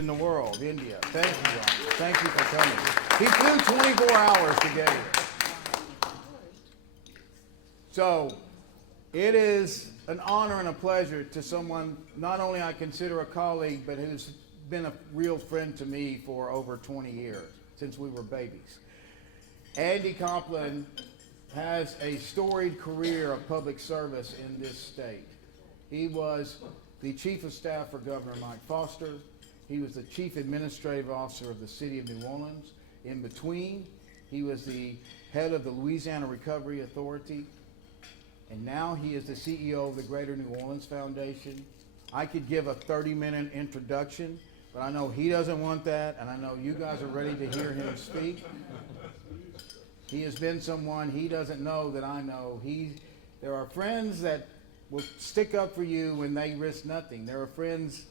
in the world, India. Thank you, Ron. Thank you for coming. He flew 24 hours to get here. So, it is an honor and a pleasure to someone not only I consider a colleague, but who's been a real friend to me for over 20 years, since we were babies. Andy Kopplin has a storied career of public service in this state. He was the Chief of Staff for Governor Mike Foster. He was the Chief Administrative Officer of the City of New Orleans. In between, he was the head of the Louisiana Recovery Authority. And now he is the CEO of the Greater New Orleans Foundation. I could give a 30-minute introduction, but I know he doesn't want that, and I know you guys are ready to hear him speak. He has been someone he doesn't know that I know. There are friends that will stick up for you when they risk nothing. There are friends,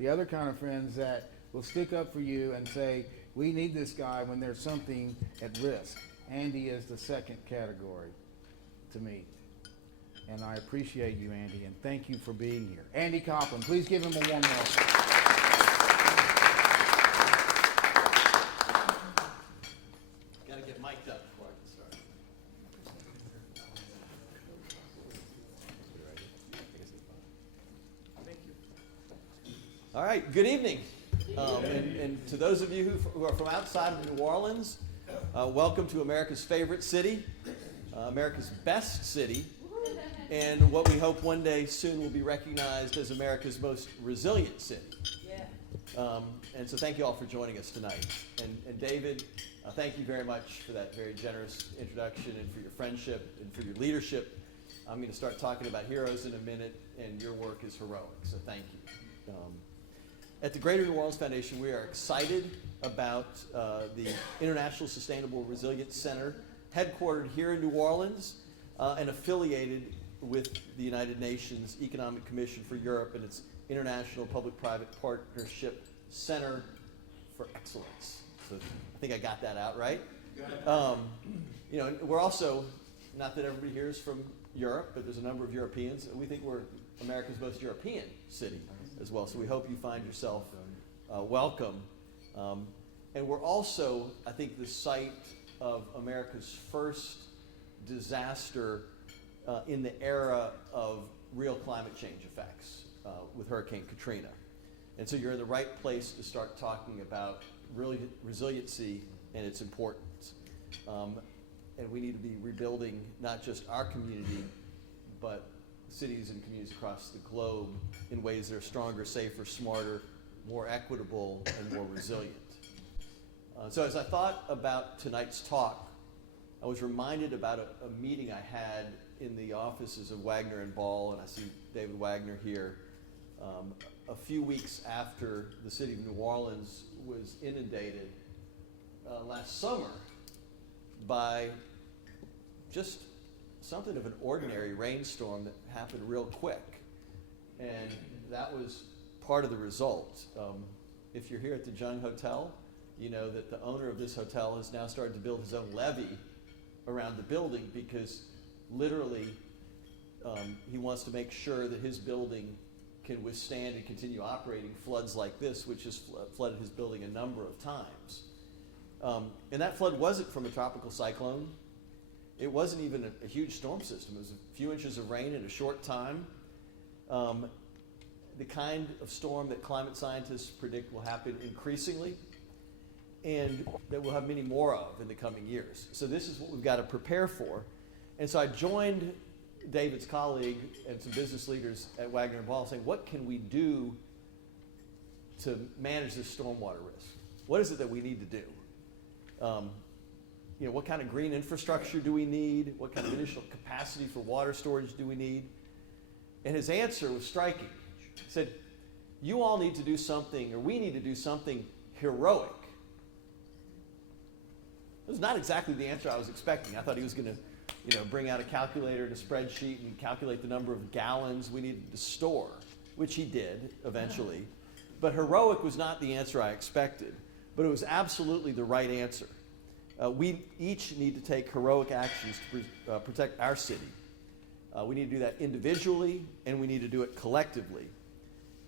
the other kind of friends, that will stick up for you and say, we need this guy when there's something at risk. Andy is the second category to me. And I appreciate you, Andy, and thank you for being here. Andy Kopplin, please give him a warm welcome. Got to get mic'd up before I can start. Thank you. All right, good evening. And to those of you who are from outside of New Orleans, welcome to America's favorite city, America's best city, and what we hope one day soon will be recognized as America's most resilient city. Yeah. And so thank you all for joining us tonight. And David, thank you very much for that very generous introduction and for your friendship and for your leadership. I'm going to start talking about heroes in a minute, and your work is heroic, so thank you. At the Greater New Orleans Foundation, we are excited about the International Sustainable Resilience Center, headquartered here in New Orleans and affiliated with the United Nations Economic Commission for Europe and its International Public-Private Partnership Center for Excellence. So I think I got that out right. We're also, not that everybody here is from Europe, but there's a number of Europeans. We think we're America's most European city as well. So we hope you find yourself welcome. And we're also, I think, the site of America's first disaster in the era of real climate change effects with Hurricane Katrina. And so you're in the right place to start talking about really resiliency and its importance. And we need to be rebuilding not just our community, but cities and communities across the globe in ways that are stronger, safer, smarter, more equitable, and more resilient. So as I thought about tonight's talk, I was reminded about a meeting I had in the offices of Wagner and Ball, and I see David Wagner here, a few weeks after the city of New Orleans was inundated last summer by just something of an ordinary rainstorm that happened real quick. And that was part of the result. If you're here at the Jung Hotel, you know that the owner of this hotel has now started to build his own levee around the building because literally he wants to make sure that his building can withstand and continue operating floods like this, which has flooded his building a number of times. And that flood wasn't from a tropical cyclone. It wasn't even a huge storm system. It was a few inches of rain in a short time. The kind of storm that climate scientists predict will happen increasingly and that we'll have many more of in the coming years. So this is what we've got to prepare for. And so I joined David's colleague and some business leaders at Wagner and Ball saying, what can we do to manage this stormwater risk? What is it that we need to do? What kind of green infrastructure do we need? What kind of additional capacity for water storage do we need? And his answer was striking. He said, you all need to do something, or we need to do something heroic. It was not exactly the answer I was expecting. I thought he was going to bring out a calculator and a spreadsheet and calculate the number of gallons we needed to store, which he did eventually. But heroic was not the answer I expected, but it was absolutely the right answer. We each need to take heroic actions to protect our city. We need to do that individually, and we need to do it collectively.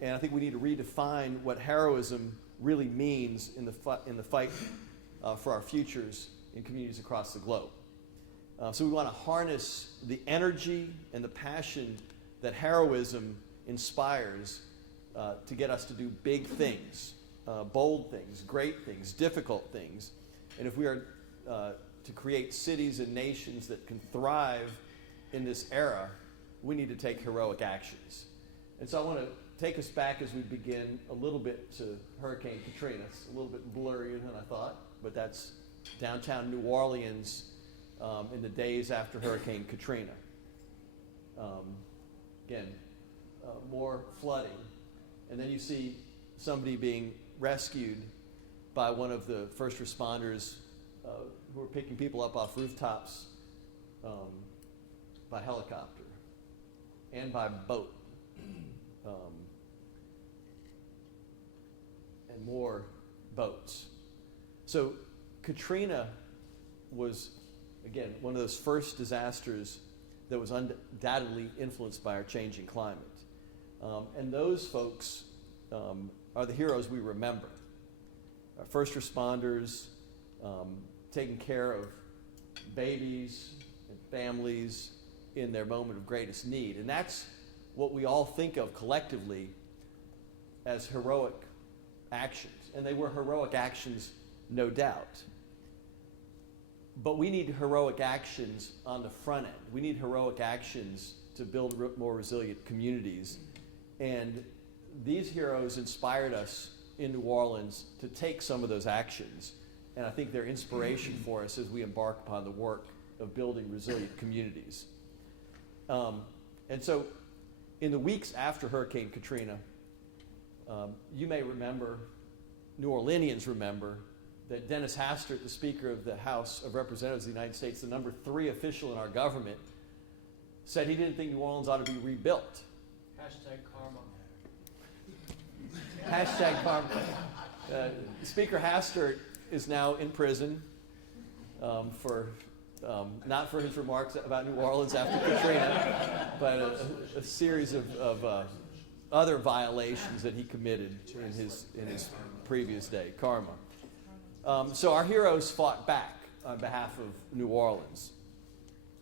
And I think we need to redefine what heroism really means in the fight for our futures in communities across the globe. So we want to harness the energy and the passion that heroism inspires to get us to do big things, bold things, great things, difficult things. And if we are to create cities and nations that can thrive in this era, we need to take heroic actions. And so I want to take us back as we begin a little bit to Hurricane Katrina. It's a little bit blurrier than I thought, but that's downtown New Orleans in the days after Hurricane Katrina. Again, more flooding. And then you see somebody being rescued by one of the first responders who are picking people up off rooftops by helicopter and by boat. And more boats. So Katrina was, again, one of those first disasters that was undoubtedly influenced by our changing climate. And those folks are the heroes we remember. Our first responders, taking care of babies and families in their moment of greatest need. And that's what we all think of collectively as heroic actions. And they were heroic actions, no doubt. But we need heroic actions on the front end. We need heroic actions to build more resilient communities. And these heroes inspired us in New Orleans to take some of those actions. And I think they're inspiration for us as we embark upon the work of building resilient communities. And so in the weeks after Hurricane Katrina, you may remember, New Orleanians remember, that Dennis Hastert, the Speaker of the House of Representatives of the United States, the number 3 official in our government, said he didn't think New Orleans ought to be rebuilt. Hashtag karma. Hashtag karma. Speaker Hastert is now in prison for not for his remarks about New Orleans after Katrina, but a series of other violations that he committed in his previous day, karma. So our heroes fought back on behalf of New Orleans.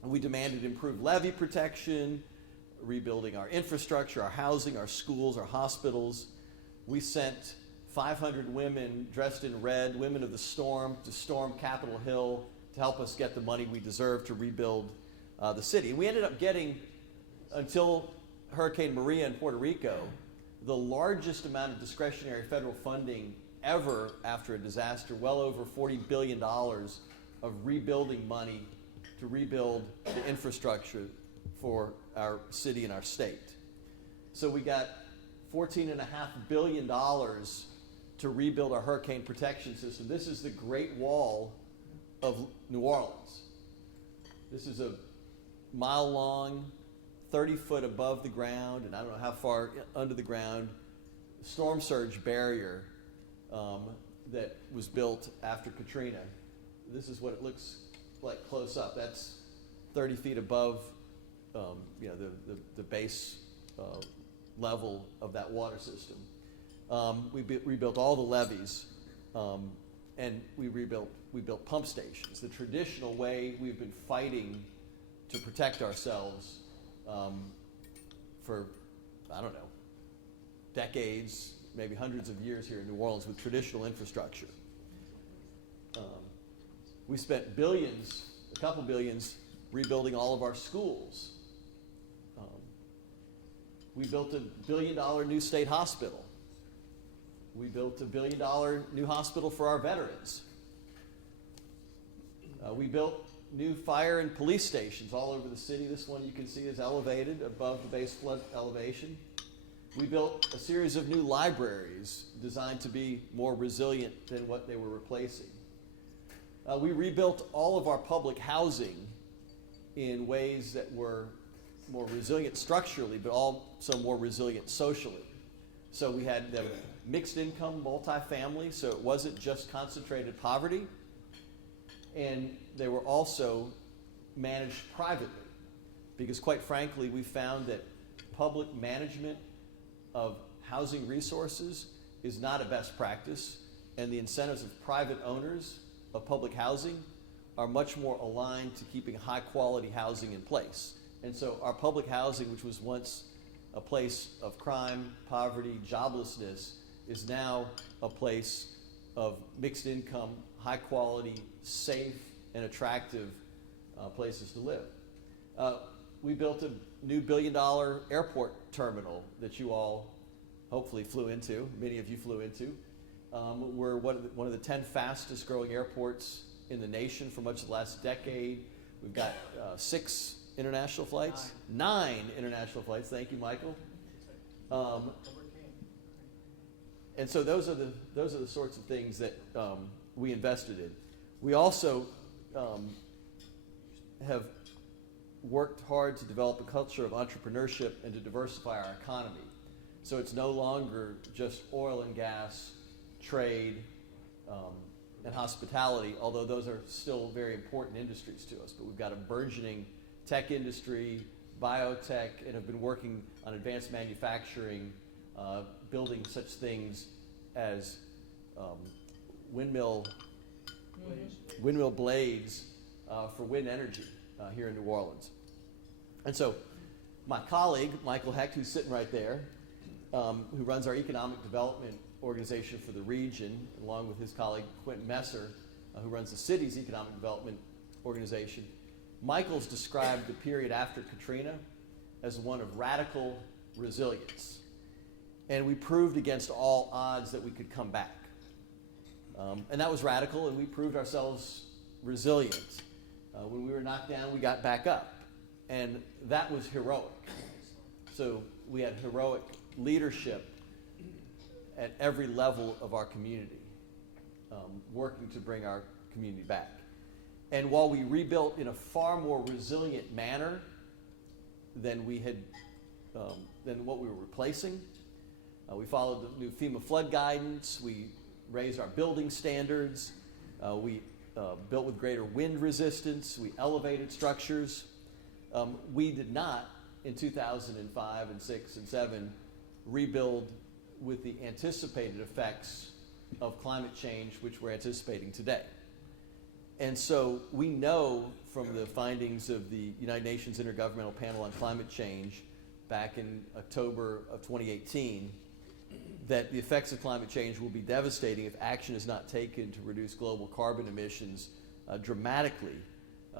We demanded improved levee protection, rebuilding our infrastructure, our housing, our schools, our hospitals. We sent 500 women dressed in red, women of the storm, to storm Capitol Hill to help us get the money we deserve to rebuild the city. And we ended up getting, until Hurricane Maria in Puerto Rico, the largest amount of discretionary federal funding ever after a disaster, well over $40 billion of rebuilding money to rebuild the infrastructure for our city and our state. So we got $14.5 billion to rebuild our hurricane protection system. This is the Great Wall of New Orleans. This is a mile long, 30 foot above the ground, and I don't know how far under the ground, storm surge barrier that was built after Katrina. This is what it looks like close up. That's 30 feet above the base level of that water system. We rebuilt all the levees, and we built pump stations. The traditional way we've been fighting to protect ourselves for, I don't know, decades, maybe hundreds of years here in New Orleans with traditional infrastructure. We spent billions, a couple billions, rebuilding all of our schools. We built a $1 billion new state hospital. We built a $1 billion new hospital for our veterans. We built new fire and police stations all over the city. This one you can see is elevated above the base flood elevation. We built a series of new libraries designed to be more resilient than what they were replacing. We rebuilt all of our public housing in ways that were more resilient structurally, but also more resilient socially. So we had the mixed income multifamily, so it wasn't just concentrated poverty. And they were also managed privately, because quite frankly, we found that public management of housing resources is not a best practice, and the incentives of private owners of public housing are much more aligned to keeping high quality housing in place. And so our public housing, which was once a place of crime, poverty, joblessness, is now a place of mixed income, high quality, safe, and attractive places to live. We built a new $1 billion airport terminal that you all hopefully flew into, many of you flew into. We're one of the 10 fastest growing airports in the nation for much of the last decade. We've got 6 international flights, 9 international flights. Thank you, Michael. And so those are the sorts of things that we invested in. We also have worked hard to develop a culture of entrepreneurship and to diversify our economy. So it's no longer just oil and gas, trade, and hospitality, although those are still very important industries to us. But we've got a burgeoning tech industry, biotech, and have been working on advanced manufacturing, building such things as windmill blades for wind energy here in New Orleans. And so my colleague, Michael Hecht, who's sitting right there, who runs our economic development organization for the region, along with his colleague Quentin Messer, who runs the city's economic development organization. Michael's described the period after Katrina as one of radical resilience. And we proved against all odds that we could come back. And that was radical, and we proved ourselves resilient. When we were knocked down, we got back up. And that was heroic. So we had heroic leadership at every level of our community, working to bring our community back. And while we rebuilt in a far more resilient manner than we had, than what we were replacing, we followed the new FEMA flood guidance. We raised our building standards. We built with greater wind resistance. We elevated structures. We did not, in 2005 and 6 and 7, rebuild with the anticipated effects of climate change, which we're anticipating today. And so we know from the findings of the United Nations Intergovernmental Panel on Climate Change back in October of 2018 that the effects of climate change will be devastating if action is not taken to reduce global carbon emissions dramatically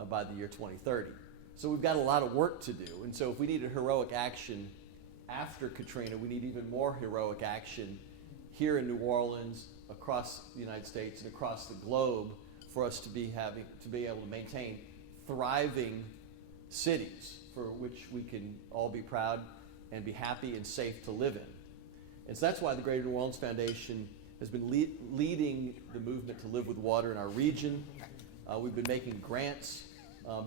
by the year 2030. So we've got a lot of work to do. And so if we needed heroic action after Katrina, we need even more heroic action here in New Orleans, across the United States, and across the globe for us to be able to maintain thriving cities for which we can all be proud and be happy and safe to live in. And so that's why the Greater New Orleans Foundation has been leading the movement to live with water in our region. We've been making grants,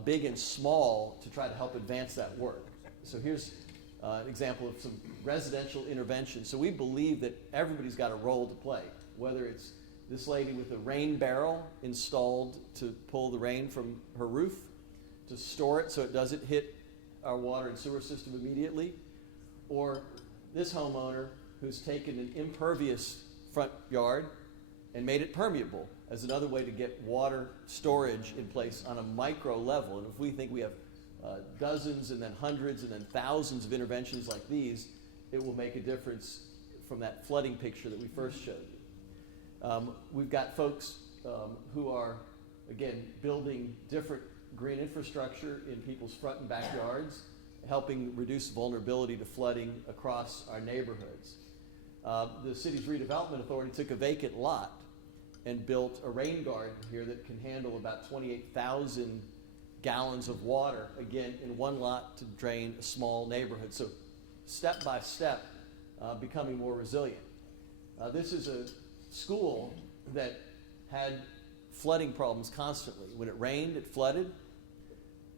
big and small, to try to help advance that work. So here's an example of some residential intervention. So we believe that everybody's got a role to play, whether it's this lady with a rain barrel installed to pull the rain from her roof, to store it so it doesn't hit our water and sewer system immediately, or this homeowner who's taken an impervious front yard and made it permeable as another way to get water storage in place on a micro level. And if we think we have dozens and then hundreds and then thousands of interventions like these, it will make a difference from that flooding picture that we first showed you. We've got folks who are, again, building different green infrastructure in people's front and backyards, helping reduce vulnerability to flooding across our neighborhoods. The city's redevelopment authority took a vacant lot and built a rain garden here that can handle about 28,000 gallons of water, again, in one lot to drain a small neighborhood. So step by step, becoming more resilient. This is a school that had flooding problems constantly. When it rained, it flooded.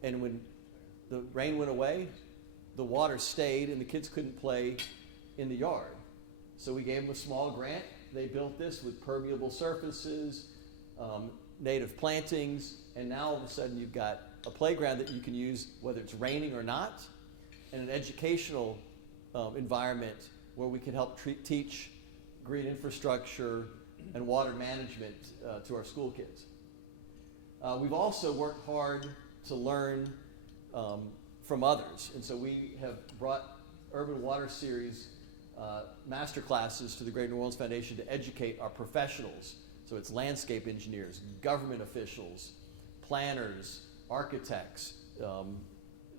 And when the rain went away, the water stayed and the kids couldn't play in the yard. So we gave them a small grant. They built this with permeable surfaces, native plantings, and now all of a sudden you've got a playground that you can use whether it's raining or not, and an educational environment where we can help teach green infrastructure, and water management to our school kids. We've also worked hard to learn from others, and so we have brought Urban Water Series master classes to the Greater New Orleans Foundation to educate our professionals. So it's landscape engineers, government officials, planners, architects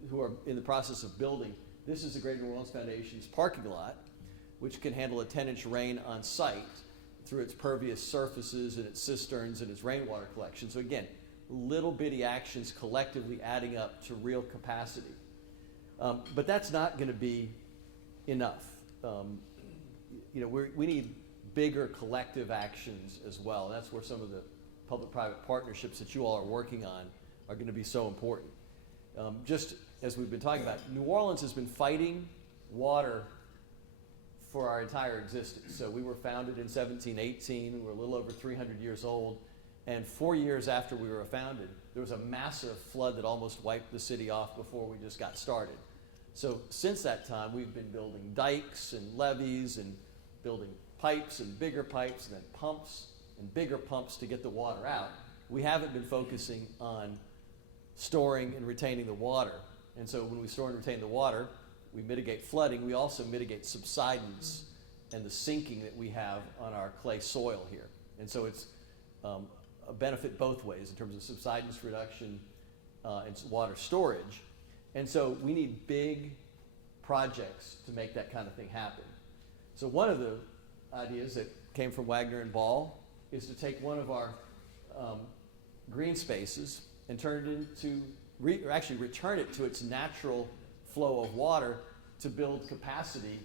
who are in the process of building. This is the Greater New Orleans Foundation's parking lot, which can handle a 10-inch rain on site through its pervious surfaces and its cisterns and its rainwater collection. So again, little bitty actions collectively adding up to real capacity. But that's not going to be enough. We need bigger collective actions as well. And that's where some of the public-private partnerships that you all are working on are going to be so important. Just as we've been talking about, New Orleans has been fighting water for our entire existence. So we were founded in 1718. We're a little over 300 years old. And 4 years after we were founded, there was a massive flood that almost wiped the city off before we just got started. So since that time, we've been building dikes and levees and building pipes and bigger pipes and then pumps and bigger pumps to get the water out. We haven't been focusing on storing and retaining the water. And so when we store and retain the water, we mitigate flooding. We also mitigate subsidence and the sinking that we have on our clay soil here. And so it's a benefit both ways in terms of subsidence reduction and water storage. And so we need big projects to make that kind of thing happen. So one of the ideas that came from Wagner and Ball is to take one of our green spaces and turn it into, return it to its natural flow of water to build capacity,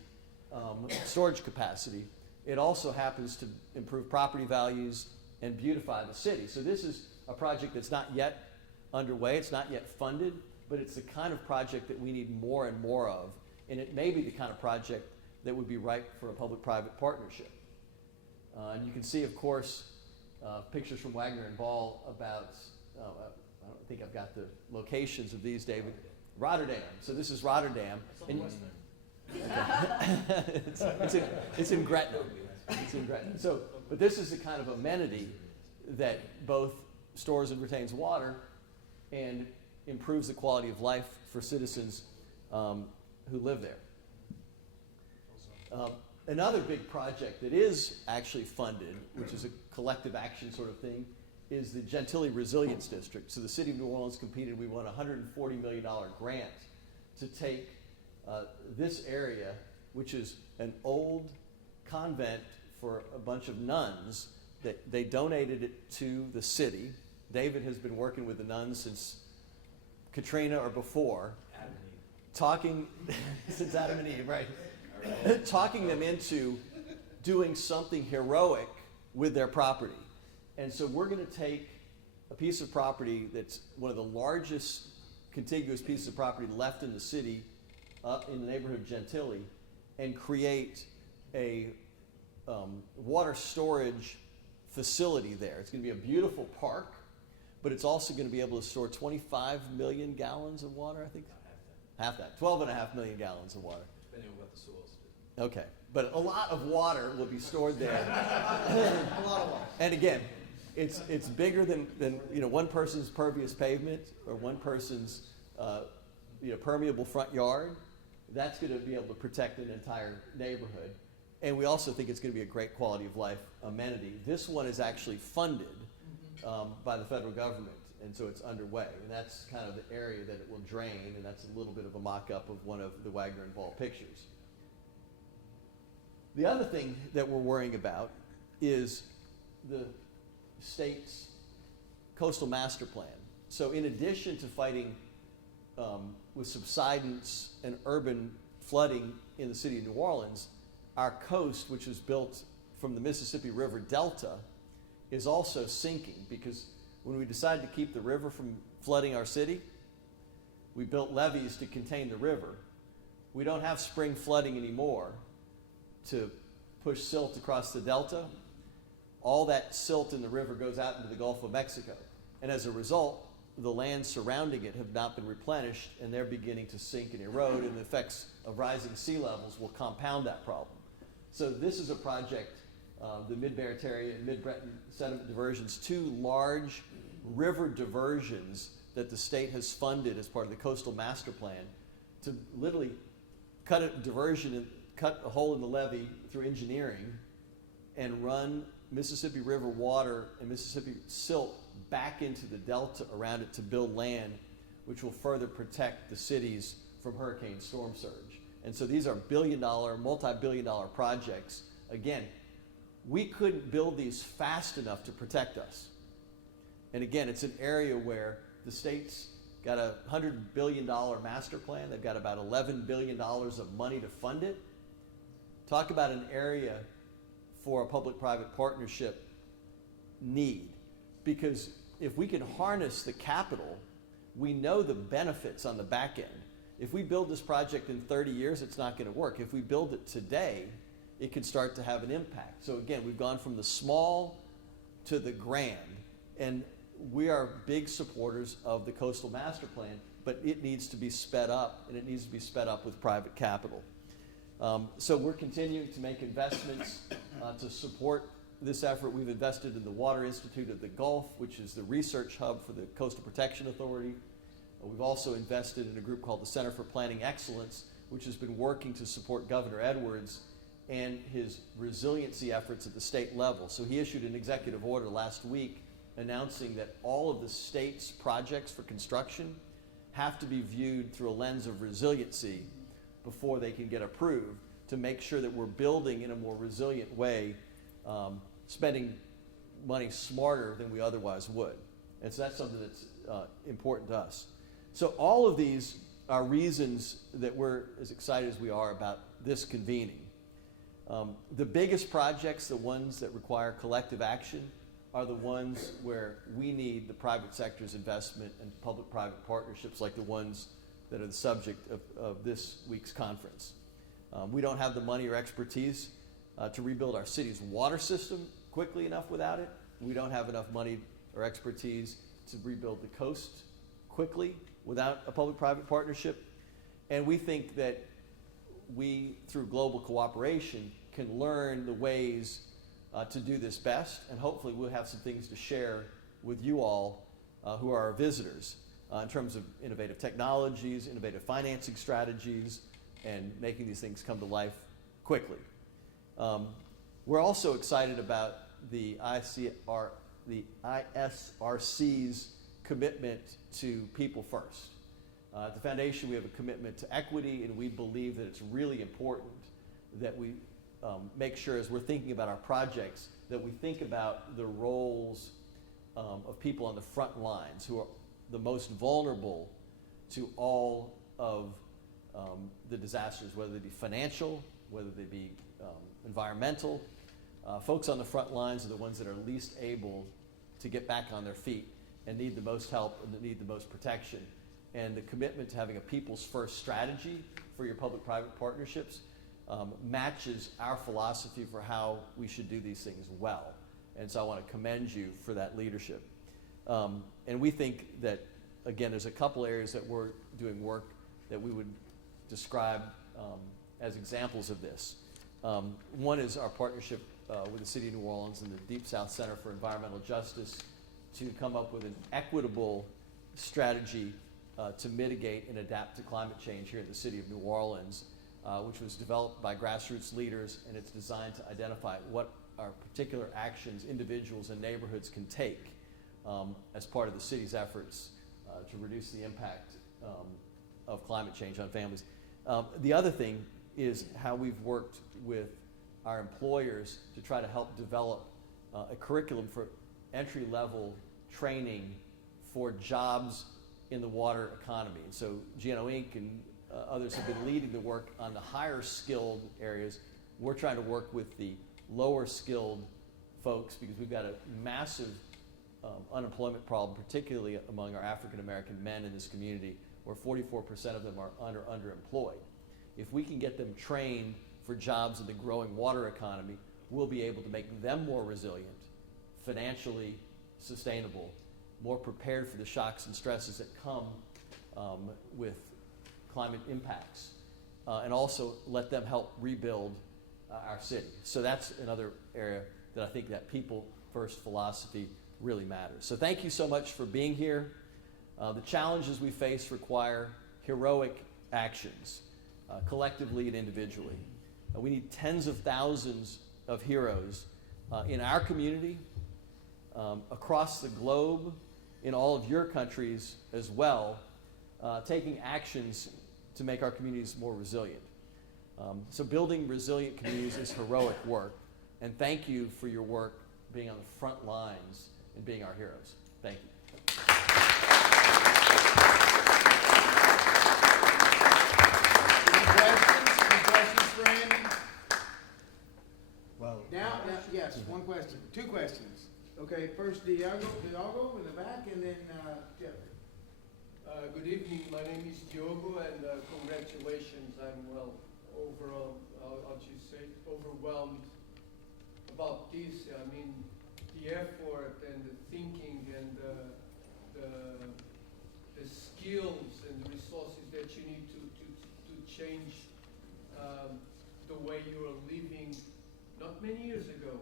storage capacity. It also happens to improve property values and beautify the city. So this is a project that's not yet underway, it's not yet funded, but it's the kind of project that we need more and more of, and it may be the kind of project that would be ripe for a public-private partnership. And you can see, of course, pictures from Wagner and Ball about, I don't think I've got the locations of these, David. Rotterdam. So this is Rotterdam. And it's in Gretna. It's in Gretna. So, but this is the kind of amenity that both stores and retains water and improves the quality of life for citizens who live there. Another big project that is actually funded, which is a collective action sort of thing, is the Gentilly Resilience District. So the city of New Orleans competed. We won a $140 million grant to take this area, which is an old convent for a bunch of nuns, that they donated it to the city. David has been working with the nuns since Katrina or before, talking since Adam and Eve, right? Talking them into doing something heroic with their property. And so we're going to take a piece of property that's one of the largest contiguous pieces of property left in the city, up in the neighborhood of Gentilly, and create a water storage facility there. It's going to be a beautiful park, but it's also going to be able to store 25 million gallons of water, I think. Half that. 12.5 million gallons of water. Depending on what the soil's. Okay. But a lot of water will be stored there. A lot of water. And again, it's bigger than one person's pervious pavement or one person's permeable front yard. That's going to be able to protect an entire neighborhood. And we also think it's going to be a great quality of life amenity. This one is actually funded by the federal government, and so it's underway. And that's kind of the area that it will drain, and that's a little bit of a mock-up of one of the Wagner and Ball pictures. The other thing that we're worrying about is the state's coastal master plan. So in addition to fighting with subsidence and urban flooding in the city of New Orleans, our coast, which is built from the Mississippi River Delta, is also sinking, because when we decided to keep the river from flooding our city, we built levees to contain the river. We don't have spring flooding anymore to push silt across the delta. All that silt in the river goes out into the Gulf of Mexico. And as a result, the lands surrounding it have not been replenished, and they're beginning to sink and erode, and the effects of rising sea levels will compound that problem. So this is a project the Mid-Barataria and Mid-Breton sediment diversions, two large river diversions that the state has funded as part of the Coastal Master Plan to literally cut a diversion and cut a hole in the levee through engineering and run Mississippi River water and Mississippi silt back into the delta around it to build land, which will further protect the cities from hurricane storm surge. And so these are billion-dollar, multi-billion-dollar projects. Again, we couldn't build these fast enough to protect us. And again, it's an area where the state's got a $100 billion master plan. They've got about $11 billion of money to fund it. Talk about an area for a public-private partnership need. Because if we can harness the capital, we know the benefits on the back end. If we build this project in 30 years, it's not going to work. If we build it today, it can start to have an impact. So again, we've gone from the small to the grand, and we are big supporters of the Coastal Master Plan, but it needs to be sped up, and it needs to be sped up with private capital. So we're continuing to make investments to support this effort. We've invested in the Water Institute of the Gulf, which is the research hub for the Coastal Protection Authority. We've also invested in a group called the Center for Planning Excellence, which has been working to support Governor Edwards and his resiliency efforts at the state level. So he issued an executive order last week announcing that all of the state's projects for construction have to be viewed through a lens of resiliency before they can get approved, to make sure that we're building in a more resilient way, spending money smarter than we otherwise would. And so that's something that's important to us. So all of these are reasons that we're as excited as we are about this convening. The biggest projects, the ones that require collective action, are the ones where we need the private sector's investment and public-private partnerships like the ones that are the subject of this week's conference. We don't have the money or expertise to rebuild our city's water system quickly enough without it. We don't have enough money or expertise to rebuild the coast quickly without a public-private partnership. And we think that we, through global cooperation, can learn the ways to do this best, and hopefully we'll have some things to share with you all who are our visitors in terms of innovative technologies, innovative financing strategies, and making these things come to life quickly. We're also excited about the ISRC's commitment to people first. At the foundation, we have a commitment to equity, and we believe that it's really important that we make sure, as we're thinking about our projects, that we think about the roles of people on the front lines who are the most vulnerable to all of the disasters, whether they be financial, whether they be environmental. Folks on the front lines are the ones that are least able to get back on their feet and need the most help and need the most protection. And the commitment to having a people's first strategy for your public-private partnerships matches our philosophy for how we should do these things well. And so I want to commend you for that leadership. And we think that, again, there's a couple areas that we're doing work that we would describe as examples of this. One is our partnership with the City of New Orleans and the Deep South Center for Environmental Justice to come up with an equitable strategy to mitigate and adapt to climate change here in the City of New Orleans, which was developed by grassroots leaders, and it's designed to identify what are particular actions individuals and neighborhoods can take as part of the city's efforts to reduce the impact of climate change on families. The other thing is how we've worked with our employers to try to help develop a curriculum for entry-level training for jobs in the water economy. And so GNO Inc. and others have been leading the work on the higher skilled areas. We're trying to work with the lower skilled folks because we've got a massive unemployment problem, particularly among our African American men in this community, where 44% of them are underemployed. If we can get them trained for jobs in the growing water economy, we'll be able to make them more resilient, financially sustainable, more prepared for the shocks and stresses that come with climate impacts, and also let them help rebuild our city. So that's another area that I think that people first philosophy really matters. So thank you so much for being here. The challenges we face require heroic actions, collectively and individually. We need tens of thousands of heroes in our community, across the globe, in all of your countries as well, taking actions to make our communities more resilient. So building resilient communities is heroic work, and thank you for your work being on the front lines and being our heroes. Thank you. Any questions for Andy? Well, Yes, one question, two questions. Okay, first Diogo in the back, and then Jeff. Good evening. My name is Diogo, and congratulations. I'm overwhelmed about this. I mean, the effort and the thinking and the skills and the resources that you need to change the way you are living not many years ago,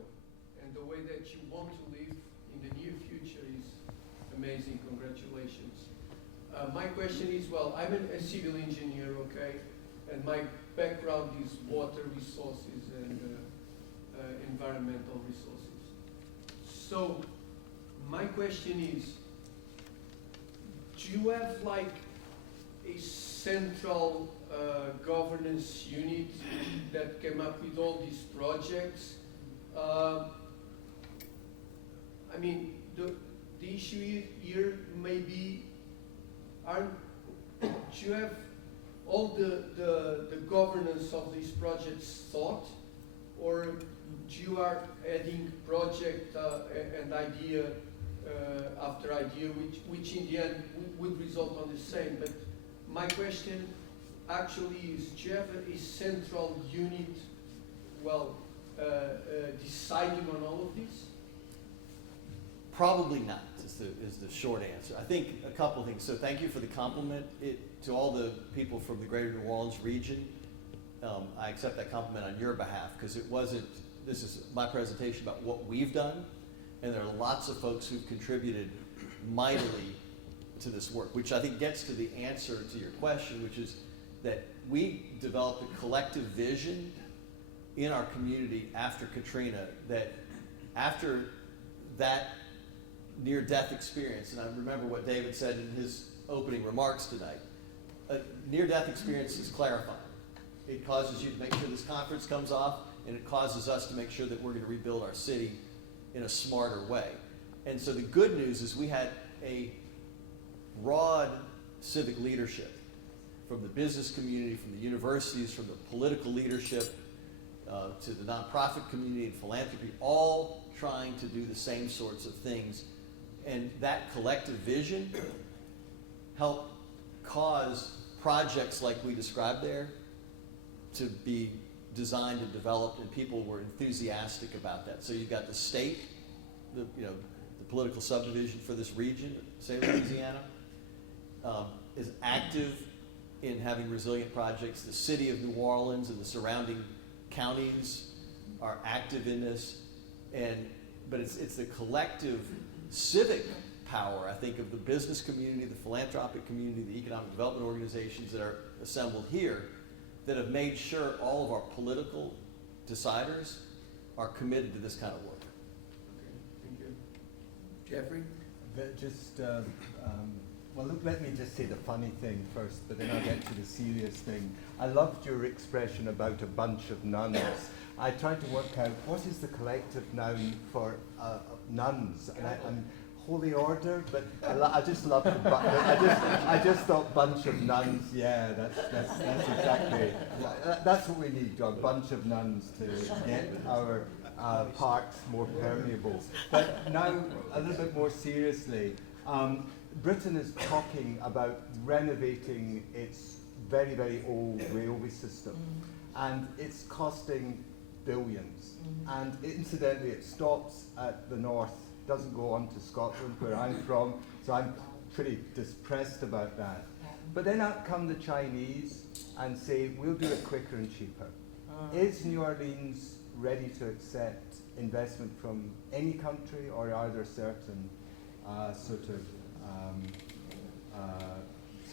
and the way that you want to live in the near future is amazing. Congratulations. My question is, well, I'm a civil engineer, okay, and my background is water resources and environmental resources. So my question is, do you have like a central governance unit that came up with all these projects? I mean, the issue here may be, do you have all the governance of these projects thought, or you are adding project and idea after idea, which in the end would result on the same? But my question actually is, do you have a central unit, deciding on all of this? Probably not, is the short answer. I think a couple of things. So thank you for the compliment. To all the people from the greater New Orleans region, I accept that compliment on your behalf, because this is my presentation about what we've done, and there are lots of folks who've contributed mightily to this work, which I think gets to the answer to your question, which is that we developed a collective vision in our community after Katrina, that after that near-death experience, and I remember what David said in his opening remarks tonight, a near-death experience is clarifying. It causes you to make sure this conference comes off, and it causes us to make sure that we're going to rebuild our city in a smarter way. And so the good news is we had a broad civic leadership from the business community, from the universities, from the political leadership, to the nonprofit community and philanthropy, all trying to do the same sorts of things. And that collective vision helped cause projects like we described there to be designed and developed, and people were enthusiastic about that. So you've got the state, the political subdivision for this region, say Louisiana, is active in having resilient projects. The city of New Orleans and the surrounding counties are active in this, but it's the collective civic power, I think, of the business community, the philanthropic community, the economic development organizations that are assembled here that have made sure all of our political deciders are committed to this kind of work. Okay, thank you. Jeffrey? Well, look, let me just say the funny thing first, but then I'll get to the serious thing. I loved your expression about a bunch of nuns. I tried to work out what is the collective noun for nuns, and I'm holy order, but I just love the I just thought bunch of nuns. Yeah, that's exactly that's what we need, a bunch of nuns to get our parks more permeable. But now a little bit more seriously. Britain is talking about renovating its very, very old railway system, and it's costing billions. And incidentally, it stops at the north, doesn't go on to Scotland, where I'm from, so I'm pretty depressed about that. But then out come the Chinese and say, we'll do it quicker and cheaper. Is New Orleans ready to accept investment from any country, or are there certain sort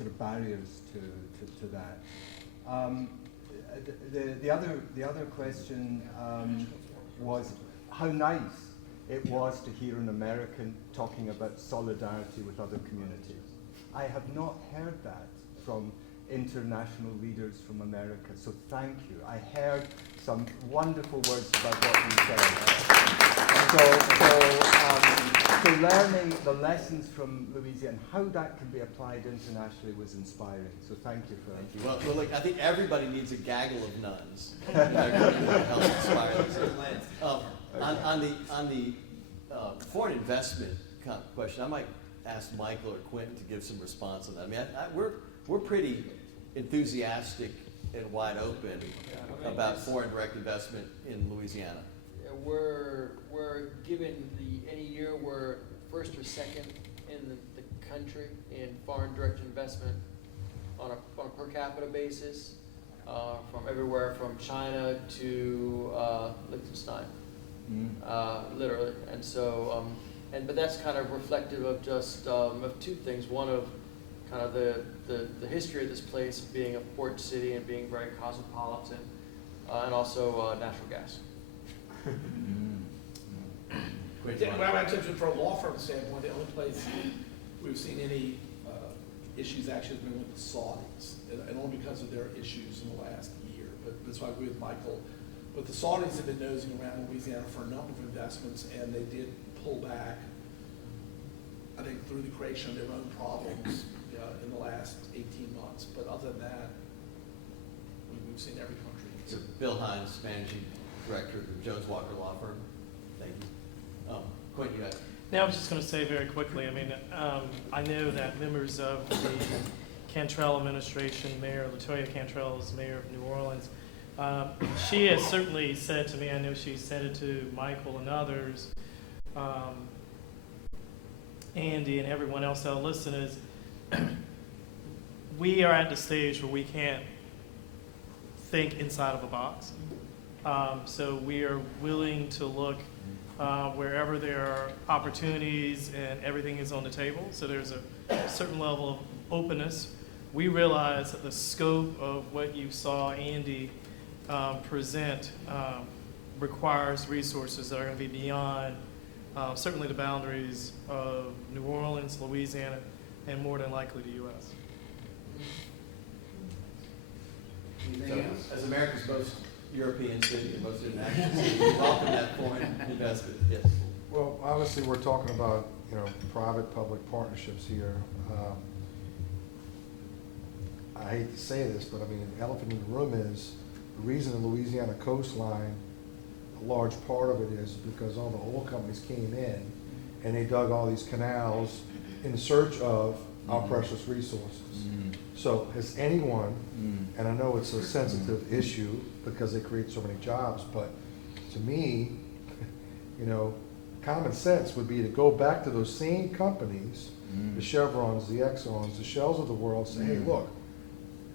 of barriers to that? The other question was how nice it was to hear an American talking about solidarity with other communities. I have not heard that from international leaders from America, so thank you. I heard some wonderful words about what you said. So learning the lessons from Louisiana, how that can be applied internationally was inspiring. So thank you for that. Well, look, I think everybody needs a gaggle of nuns to help inspire them. On the foreign investment question, I might ask Michael or Quentin to give some response on that. I mean, we're pretty enthusiastic and wide open about foreign direct investment in Louisiana. We're given any year we're first or second in the country in foreign direct investment on a per capita basis, from everywhere from China to Liechtenstein, literally. And so, but that's kind of reflective of just of two things. One of kind of the history of this place being a port city and being very cosmopolitan, and also natural gas. Well, I mentioned from a law firm standpoint, the only place we've seen any issues actually has been with the Saudis, and only because of their issues in the last year. But that's why I agree with Michael. But the Saudis have been nosing around Louisiana for a number of investments, and they did pull back, I think, through the creation of their own problems in the last 18 months. But other than that, we've seen every country. So Bill Hines, Managing Director of the Jones Walker Law Firm. Thank you. Quentin, you got it. Now, I was just going to say very quickly, I mean, I know that members of the Cantrell administration, Mayor Latoya Cantrell is mayor of New Orleans, she has certainly said to me, I know she said it to Michael and others, Andy and everyone else that'll listen, is we are at the stage where we can't think inside of a box. So we are willing to look wherever there are opportunities, and everything is on the table. So there's a certain level of openness. We realize that the scope of what you saw Andy present requires resources that are going to be beyond certainly the boundaries of New Orleans, Louisiana, and more than likely the U.S. So, as America's most European city and most international city, we welcome that foreign investment. Yes. Well, obviously, we're talking about private-public partnerships here. I hate to say this, but I mean, the elephant in the room is the reason the Louisiana coastline, a large part of it is because all the oil companies came in and they dug all these canals in search of our precious resources. So has anyone, and I know it's a sensitive issue because they create so many jobs, but to me, common sense would be to go back to those same companies, the Chevrons, the Exxons, the Shells of the world, say, hey, look,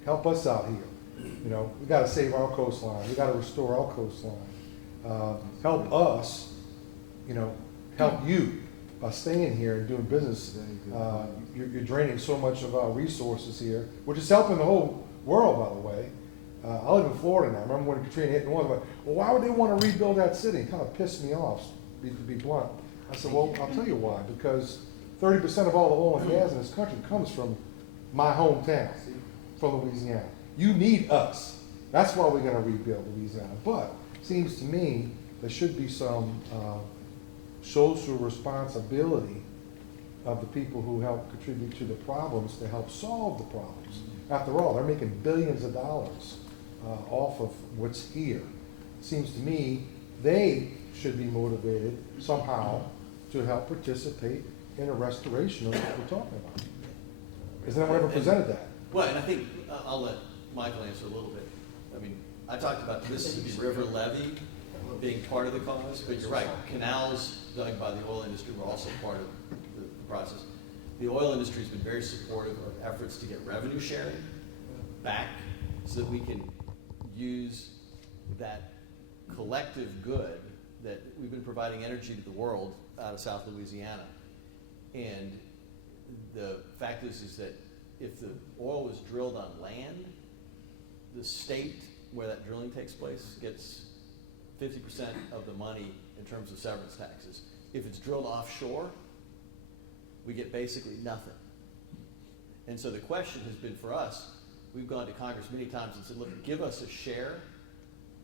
help us out here. We got to save our coastline. We got to restore our coastline. Help us, help you by staying here and doing business. You're draining so much of our resources here, which is helping the whole world, by the way. I live in Florida now. I remember when Katrina hit New Orleans, like, well, why would they want to rebuild that city? It kind of pissed me off, to be blunt. I said, well, I'll tell you why. Because 30% of all the oil and gas in this country comes from my hometown, from Louisiana. You need us. That's why we're going to rebuild Louisiana. But it seems to me there should be some social responsibility of the people who help contribute to the problems to help solve the problems. After all, they're making billions of dollars off of what's here. It seems to me they should be motivated somehow to help participate in a restoration of what we're talking about. Has anyone ever presented that? Well, and I think I'll let Michael answer a little bit. I mean, I talked about the Mississippi River levee being part of the cause, but you're right. Canals dug by the oil industry were also part of the process. The oil industry has been very supportive of efforts to get revenue sharing back so that we can use that collective good that we've been providing energy to the world out of South Louisiana. And the fact is that if the oil was drilled on land, the state where that drilling takes place gets 50% of the money in terms of severance taxes. If it's drilled offshore, we get basically nothing. And so the question has been for us, we've gone to Congress many times and said, look, give us a share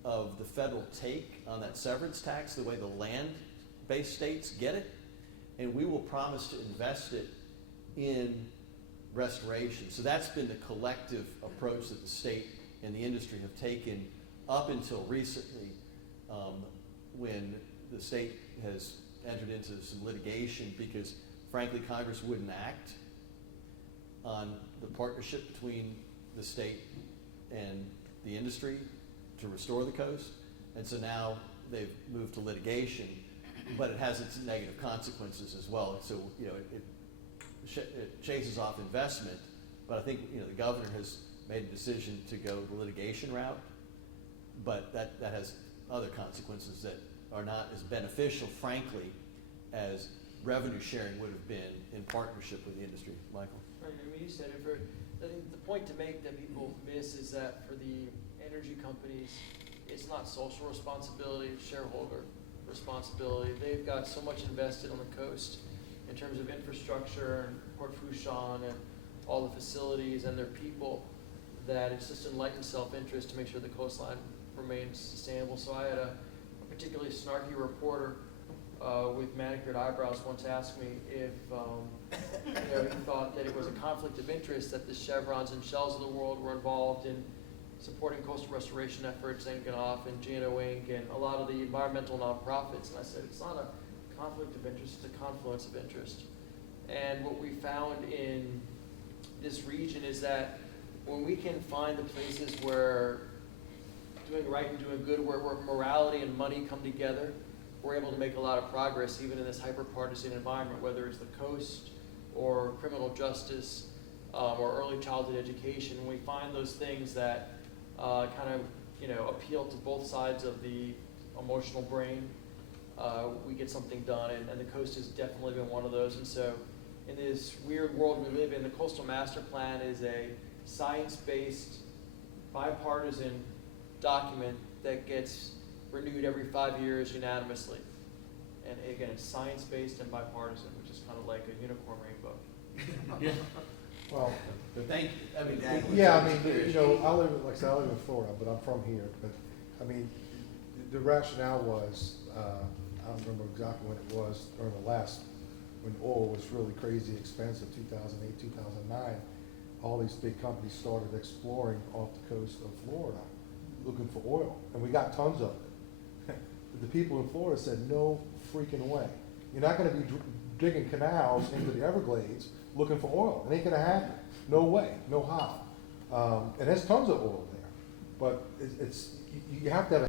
of the federal take on that severance tax the way the land-based states get it, and we will promise to invest it in restoration. So that's been the collective approach that the state and the industry have taken up until recently, when the state has entered into some litigation because, frankly, Congress wouldn't act on the partnership between the state and the industry to restore the coast. And so now they've moved to litigation, but it has its negative consequences as well. So, you know, it chases off investment, but I think, you know, the governor has made a decision to go the litigation route, but that has other consequences that are not as beneficial, frankly, as revenue sharing would have been in partnership with the industry. Michael? Right, I mean, you said it. I think the point to make that people miss is that for the energy companies, it's not social responsibility, it's shareholder responsibility. They've got so much invested on the coast in terms of infrastructure and Port Fourchon and all the facilities and their people, that it's just enlightened self-interest to make sure the coastline remains sustainable. So I had a particularly snarky reporter with manicured eyebrows once asked me if he thought that it was a conflict of interest that the Chevrons and Shells of the world were involved in supporting coastal restoration efforts, Engonoff and Gino Inc. and a lot of the environmental nonprofits. And I said, it's not a conflict of interest, it's a confluence of interest. And what we found in this region is that when we can find the places where doing right and doing good, where morality and money come together, we're able to make a lot of progress even in this hyper-partisan environment, whether it's the coast or criminal justice or early childhood education. When we find those things that kind of, appeal to both sides of the emotional brain, we get something done, and the coast has definitely been one of those. And so in this weird world we live in, the Coastal Master Plan is a science-based, bipartisan document that gets renewed every 5 years unanimously. And again, it's science-based and bipartisan, which is kind of like a unicorn rainbow. Well, But thank you. I mean, yeah, I mean, I live in Florida, but I'm from here. But I mean, the rationale was, I don't remember exactly when it was during when oil was really crazy expensive, 2008, 2009. All these big companies started exploring off the coast of Florida, looking for oil, and we got tons of it. The people in Florida said, no freaking way. You're not going to be digging canals into the Everglades looking for oil. It ain't going to happen. No way, no how. And there's tons of oil there. But you have to have a